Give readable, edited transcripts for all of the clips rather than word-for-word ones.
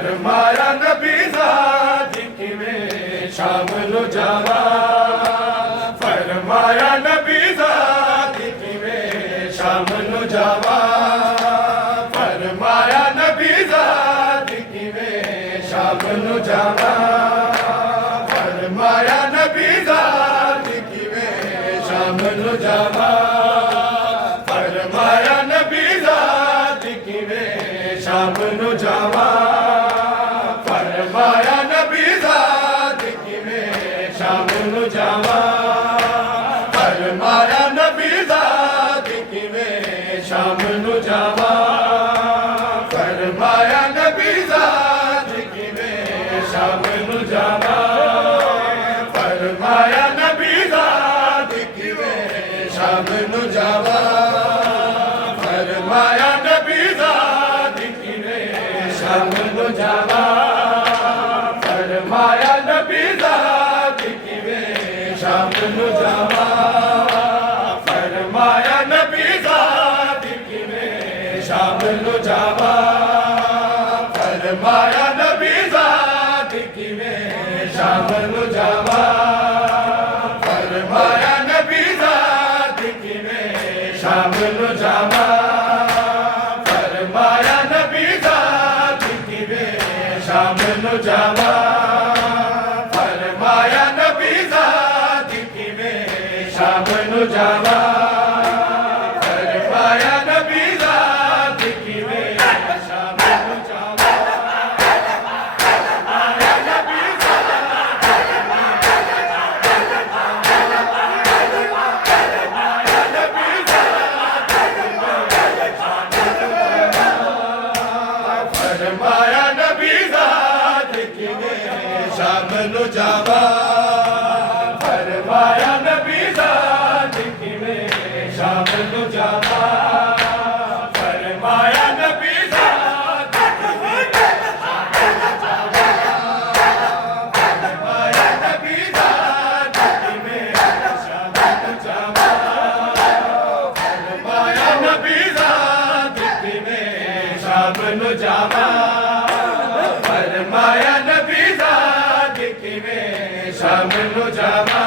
फरमाया नबी ज़ात किवें शाम नु जावा फरमाया नबी ज़ात किवें शाम नु जावा फरमाया नबी ज़ात किवें शाम नु जावा फरमाया नबी ज़ात किवें शाम नु जावा फरमाया नबी ज़ात किवें शाम नु जावा फरमाया नबी ज़ात किवें शाम नु जावा फरमाया नबी ज़ात किवें शाम नु जावा फरमाया नबी ज़ात किवें शाम नु जावा फरमाया नबी ज़ात किवें शाम नु जावा फरमाया नबी ज़ात किवें शाम नु जावा फरमाया नबी ज़ात किवें शाम नु जावा फरमाया नबी ज़ात किवें शाम नु जावा फरमाया नबी ज़ात किवें शाम नु जावा फरमाया नबी ज़ात किवें शाम नु जावा फरमाया नबी ज़ात किवें शाम नु जावा फरमाया नबी ज़ात किवें शाम नु जावा फरमाया नबी ज़ात किवें शाम नु जावा फरमाया नबी ज़ात फरमाया नबी ज़ात फरमाया नबी ज़ात किवें शाम नु जावा फरमाया नबी ज़ात किवें शाम नु जावा फरमाया नबी ज़ात फरमाया नबी ज़ात किवें शाम नु जावा फरमाया नबी ज़ात किवें शाम नु जावा फरमाया नबी ज़ात किवें शाम नु जावा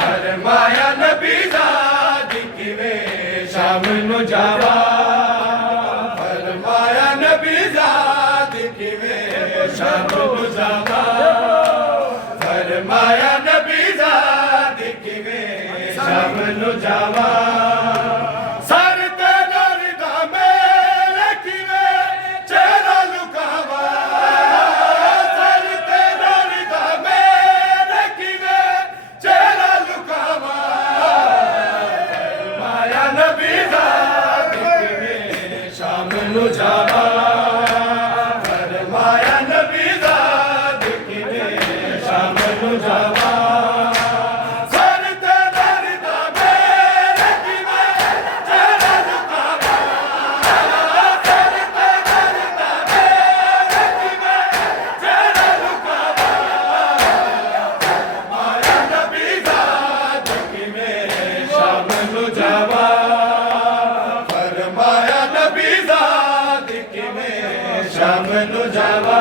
फरमाया नबी ज़ात किवें शाम नु जावा फरमाया नबी ज़ात किवें शाम नु जावा फरमाया नबी ज़ात किवें शाम नु जावा सर ते दर्दा मेरे किवें चेहरा लुकावा सर ते दर्दा मेरे किवें चेहरा लुकावा फरमाया नबी ज़ात किवें शाम नु जावा फरमाया नबी ज़ात किवें शाम नु जावा सर ते दर्दा मेरे किवें चेहरा लुकावा सर ते दर्दा मेरे किवें चेहरा लुकावा फरमाया नबी ज़ात किवें शाम नु जावा फरमाया नबी ज़ात किवें शाम नु जावा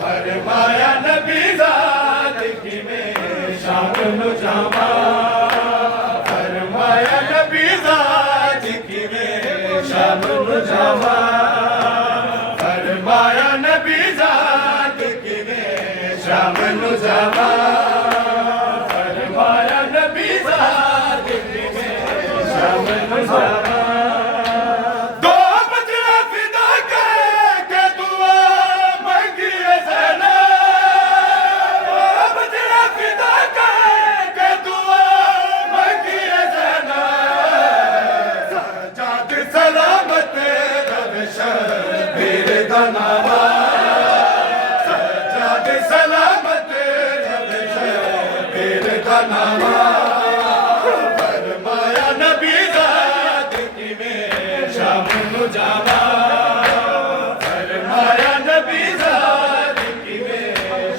फरमाया नबी ज़ात किवें शाम नु जावा फरमाया नबी ज़ात किवें शाम नु जावा फरमाया नबी ज़ात किवें शाम नु जावा फरमाया नबी ज़ात किवें शाम नु जावा दो बजरा फिदा करके दुआ मांगी है ज़ैनब दो बजरा फिदा करके दुआ मांगी है ज़ैनब सजाद सलामत रवे शबीर दा नामा सजाद सलामत रवे शबीर दा नामा फरमाया नबी ज़ात किवें शाम नु जावा फरमाया नबी ज़ात किवें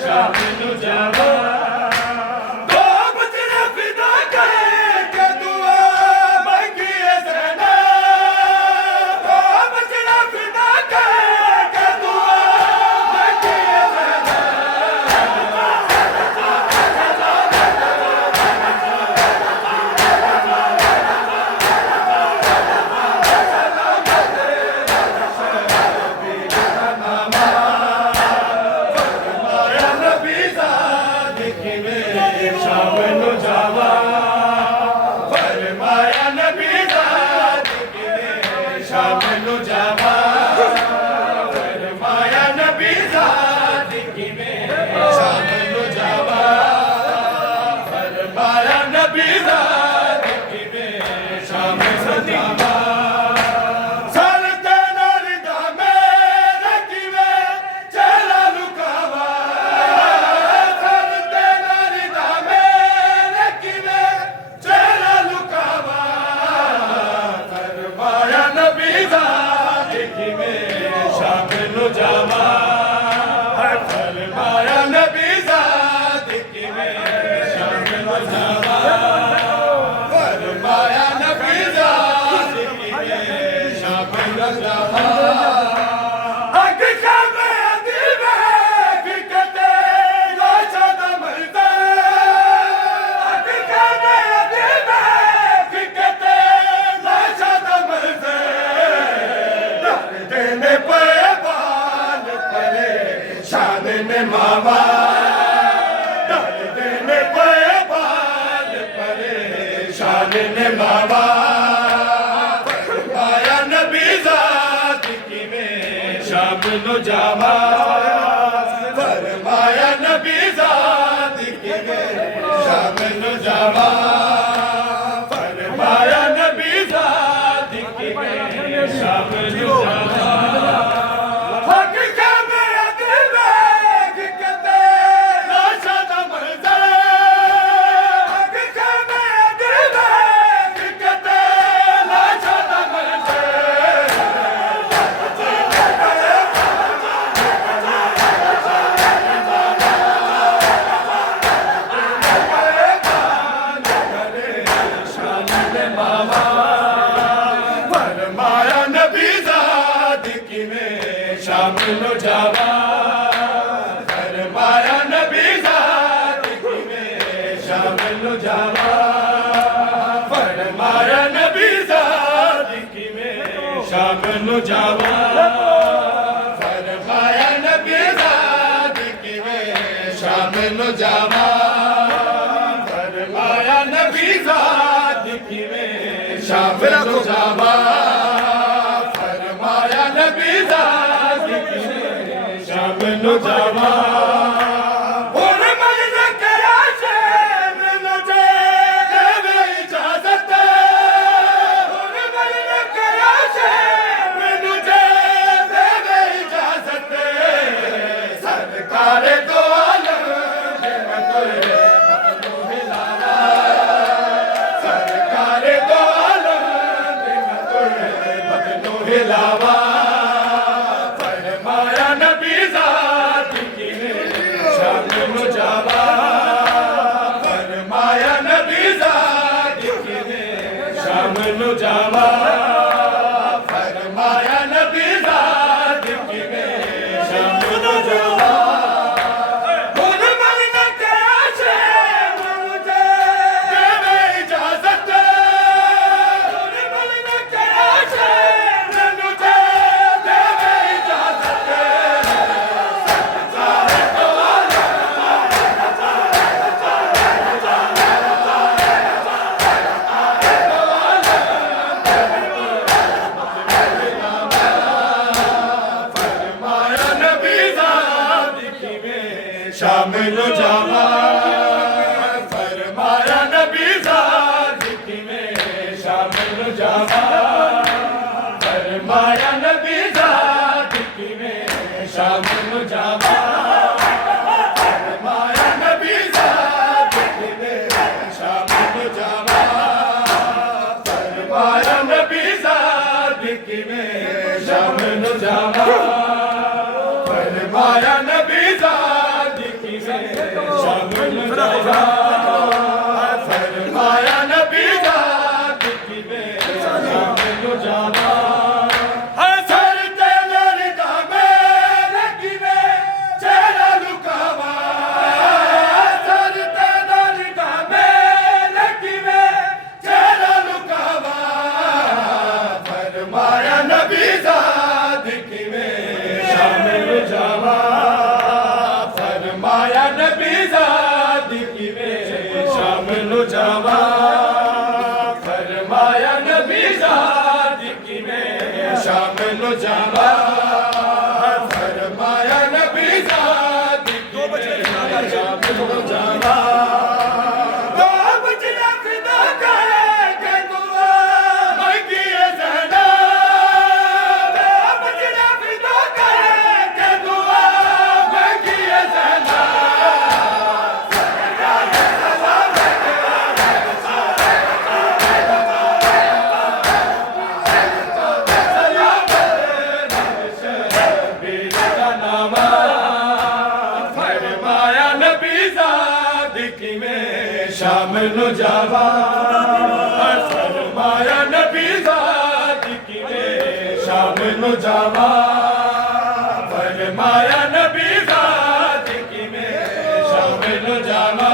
शाम नु जावा दो बजरा फिदा करके दुआ मांगी है ज़ैनब दो बजरा फिदा करके दुआ शामिल जावा फरमाया नबी ज़ात की में शामिल जावा फरमाया नबी ज़ात की में शामिल जावा हक शामे दिल में फिकते लाशा दमरता हक शामे दिल में फिकते लाशा दमरता देने पे बाल परे शान ने मावा डाल देने पे बाल परे शान ने मावा फरमाया नबी ज़ात की में शामिल जावा फरमाया नबी ज़ात की में शामिल जावा फरमाया नबी ज़ात की में शामिल जावा हक शामे दिल में फिकते लाशा दमरता हक शामे दिल में फिकते लाशा दमरता फरमाया नबी ज़ात की में शामिल जावा फरमाया नबी ज़ात की में शामिल जावा फरमाया नबी ज़ात की में शामिल जावा फरमाया नबी ज़ात की में शामिल जावा फरमाया नबी ज़ात की में शामिल जावा फरमाया नबी ज़ात की में शामिल जावा और मर्द करा से मुझे देवे इजाज़त और मर्द करा से मुझे देवे इजाज़त सरकार दो आलम मैं तुझे हिलावा सरकार दो आलम मैं तुझे हिलावा फरमाया नबी ज़ात की में शामिल जावा फरमाया नबी ज़ात की में शामिल जावा फरमाया नबी ज़ात की में शामिल जावा और मर्द करा से मुझे देवे इजाज़त और मर्द करा से मुझे देवे इजाज़त फरमाया नबी ज़ात की में शामिल जावा फरमाया नबी ज़ात की में शामिल जावा फरमाया नबी ज़ात की में शामिल जावा फरमाया नबी ज़ात की में शामिल जावा फरमाया नबी ज़ात की में शामिल जावा फरमाया नबी ज़ात की में शामिल जावा फरमाया नबी ज़ात की में शामिल जावा हसर तेरे रिदा में लगी में चेहरा लुकावा हसर तेरे रिदा में लगी में चेहरा लुकावा फरमाया नबी ज़ात की में शामिल जावा नु जावा फरमाया नबी ज़ात की मैं शाम नु जावा फरमाया नबी ज़ात की मैं शाम नु जावा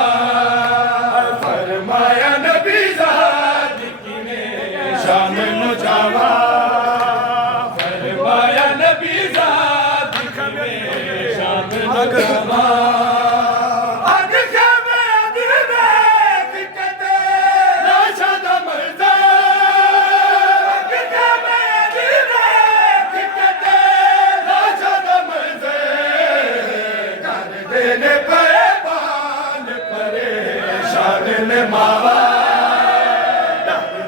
फरमाया नबी ज़ात की मैं शाम नु जावा फरमाया नबी ज़ात की मैं शाम नु जावा मावा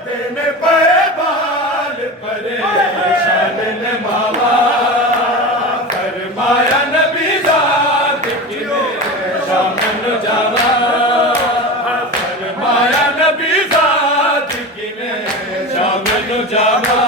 देने पे बाल परेशान ने मावा फरमाया नबी ज़ात की मैं शाम नु जावा फरमाया नबी ज़ात की मैं शाम नु जावा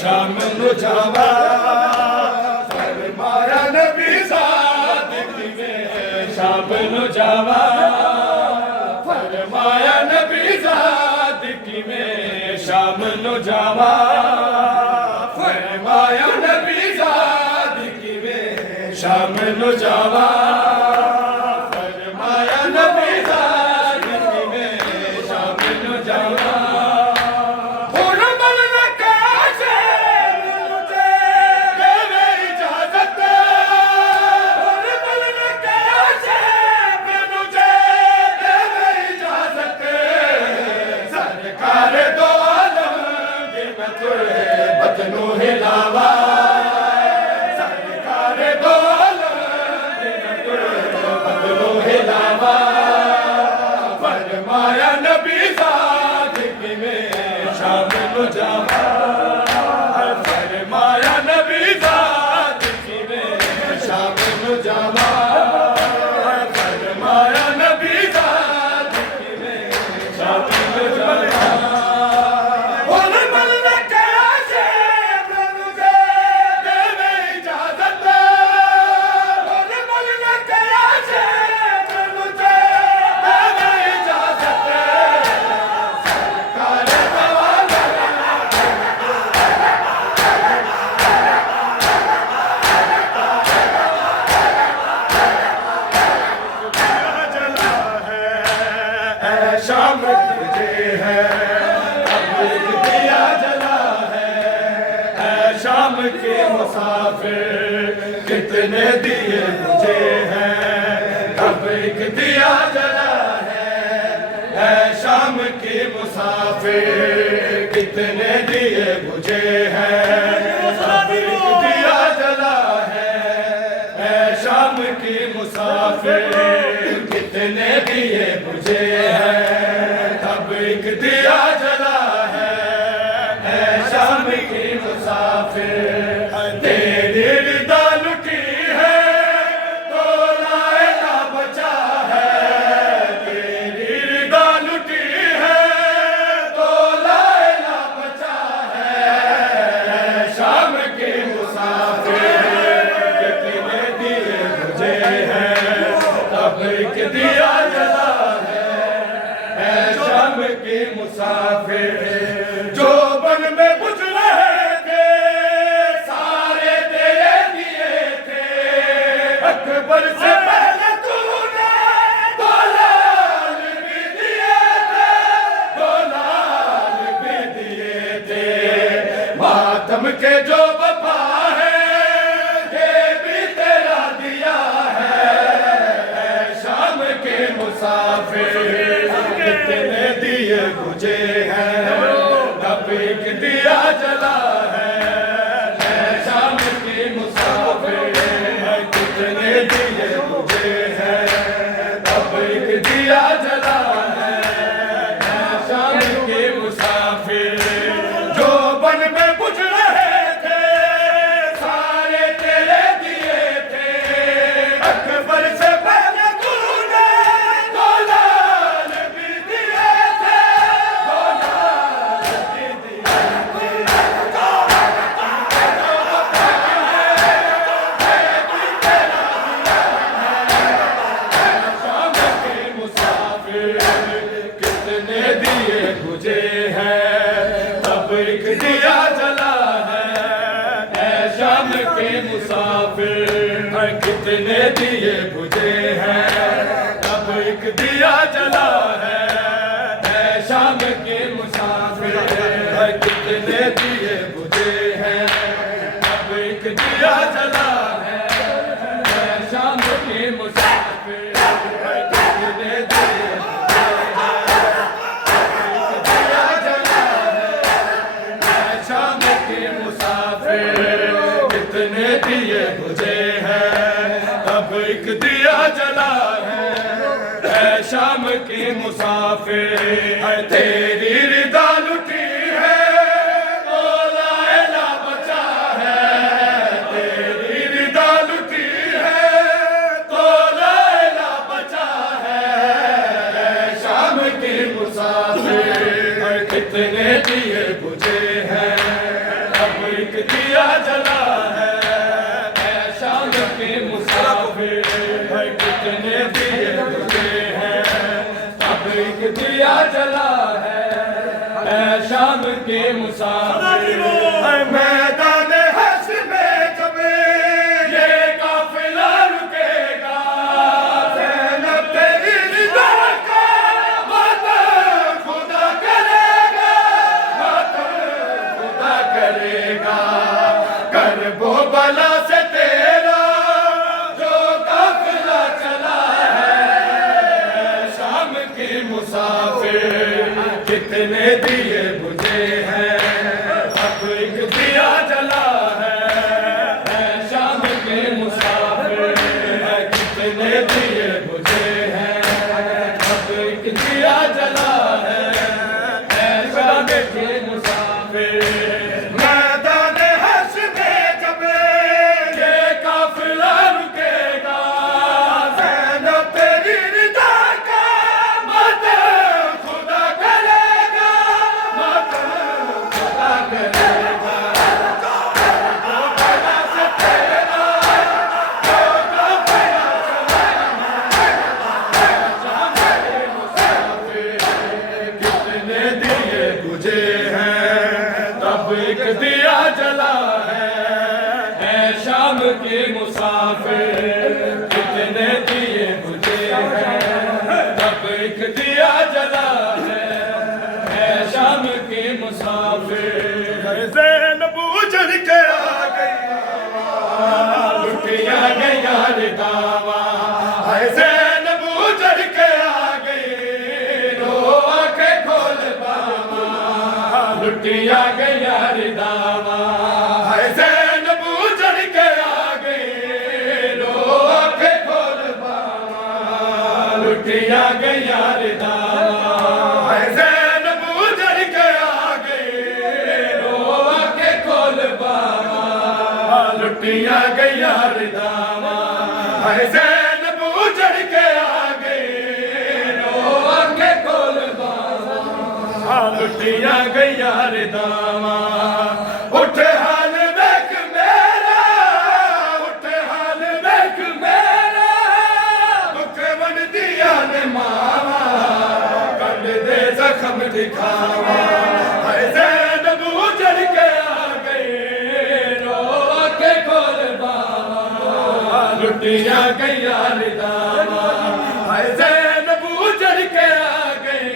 शाम नु जावा फरमाया नबी ज़ात की मैं शाम नु जावा फरमाया नबी ज़ात की मैं शाम नु जावा फरमाया नबी ज़ात की मैं शाम नु जावा फरमाया नबी ज़ात की मैं शाम नु जावा बदनू हिलावा सरकार दो बदनू हिलावा फरमाया नबी ज़ात की मैं शाम नु जावा फरमाया नबी ज़ात की मैं शाम नु जावा फरमाया नबी ज़ात की मैं शाम नु जावा शाम तुझे है अब एक दिया जला है शाम के मुसाफिर कितने दिए मुझे हैं अब एक दिया जला है शाम के मुसाफिर कितने दिए मुझे हैं अब एक दिया जला है शाम के मुसाफिर कितने दिए मुझे हैं तब एक दिया जला है शाम की मुसाफिर तेरी रिदा लुटी है तो लाए ना बचा है तेरी रिदा लुटी है तो लाए ना बचा है शाम की मुसाफिर कितने दिए मुझे हैं कितने दिए बुझे हैं, अब एक दिया जला है शाम के मुसाफिर। कितने दिए बुझे हैं, अब एक दिया जला है शाम के मुसाफिर। कितने दिए शाम के मुसाफिर, कितने दिए बुझे हैं, अब एक दिया जला है शाम के मुसाफिर। तेरी रिदा लुटी है तो लायला बचा है, तेरी रिदा लुटी है तो लायला बचा है शाम के मुसाफिर। कितने दिए बुझे हैं, अब एक दिया जला है शाम के मुसाफिर। कितने दिए बुझे हैं, अब एक दिया जला है शाम के मुसाफिर। मैदान हश्र में जब ये काफिला रुकेगा, ज़ैनब तेरी रिदा का मातम खुदा करेगा, मातम खुदा करेगा। करबो बला से तेरा जो काफिला चला है शाम के मुसाफिर। कितने दिए बुझे हैं, अब एक दिया जला है शाम के मुसाफिर। कितने दिए बुझे हैं, अब एक दिया जला है शाम के मुसाफिर। मैदान हश्र में जब ये काफिला रुकेगा, ज़ैनब तेरी रिदा का मातम खुदा करेगा, मातम खुदा करेगा। बला से तेरा जो काफिला चला है शाम के मुसाफिर। कितने दिए बुझे हैं, तब एक दिया जला है शाम के मुसाफिर। कितने दिए बुझे हैं, तब एक दिया जला है शाम के मुसाफिर। ज़ैनब उजड़ के आ गई, लुटिया गया रिदावा। ज़ैनब उजड़ के आ गई, रो आंखें खोल बाबा, लुटिया गया रिदावा। ज़ैनब उजड़ के आ गई, रो आंखें खोल बाबा, लुटिया गया रिदावा। ज़ैनब उजड़ के आ गई, रो आंखें खोल बाबा, लुटिया गया रिदावा। ज़ैनब उजड़ के आ गई, रो आंखें खोल बाबा, लुटिया गया रिदावा। उठ हाल देख मेरा, उठ हाल देख मेरा, दुख बन दिया ने मावा, कर दे जख्म दिखावा। ज़ैनब उजड़ के आ गई, रो आंखें खोल बाबा, लुटिया गया रिदावा। ज़ैनब उजड़ के आ गई,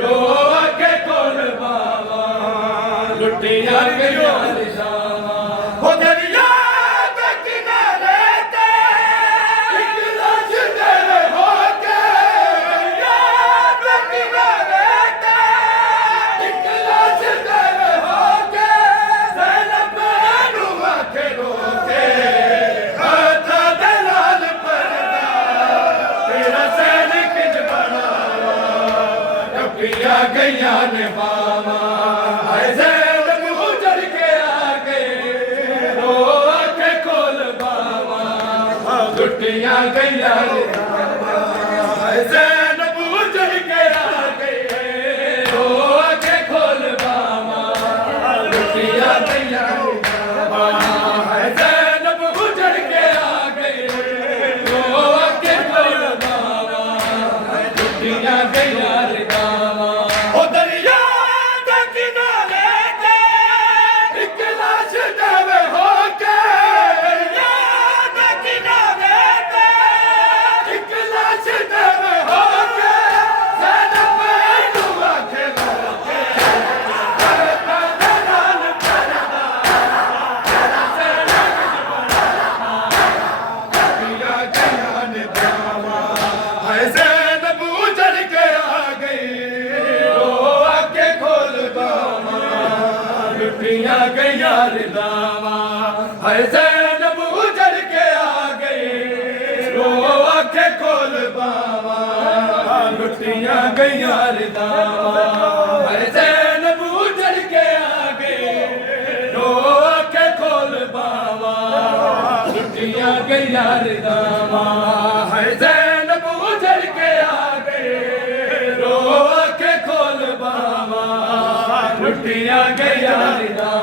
रो आंखें खोल बाबा, लुटिया गया रिदावा। हो दरिया के किनारे ते एक लाश तेरे होके, दरिया के किनारे ते एक लाश तेरे होके, ज़ैनब नू आंखें रोके, हाथा दे लाल पर्दा तेरा सैनिक ज बनावा, कपिया गया ने बावा। ज़ैनब उजड़ के आ गई, रो आंखें खोल बावा, लुटिया गया रिदावा। ज़ैनब उजड़ के आ गई, रो आंखें खोल बावा, लुटिया गया रिदावा। ज़ैनब उजड़ के आ गई, रो आंखें खोल बावा, लुटिया गया रिदावा। ओ दरिया के किनारे ते एक लाश देवे होके, दरिया के किनारे हाय ज़ैनब उजड़ के आ गए रो आखे खोल बावा लुटियां गईयां रिदावा हाय ज़ैनब उजड़ के आ गए रो आखे खोल बावा लुटियां गईयां रिदावा हाय ज़ैनब उजड़ के आ गए रो आखे खोल बावा लुटियां गईयां रिदावा